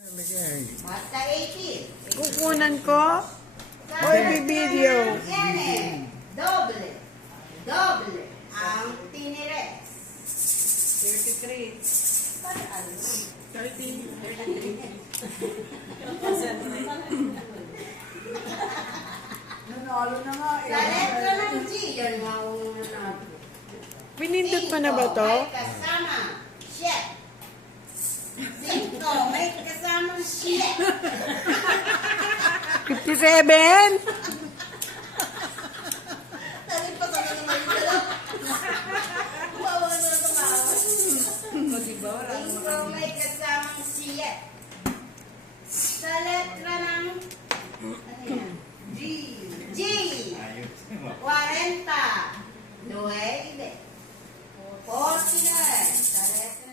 Basta 18. Kukunan ko? O i-video? Yan eh. Doble. Doble. Ang tinires. 33. Ba't ano? 33. Nanalo na nga eh. Sa letra ng G, yan nga ang nanalo. Pinindot pa na ba to? May kasama. Shit. 5. May kasama shit. 57? Sabi pa sa naman yung dalaw. Bawa na tumawa. O diba, wala naman 5 may kasamang shit. Sa letra ng ano yan? G. G. 40. 9. 49. Sa letra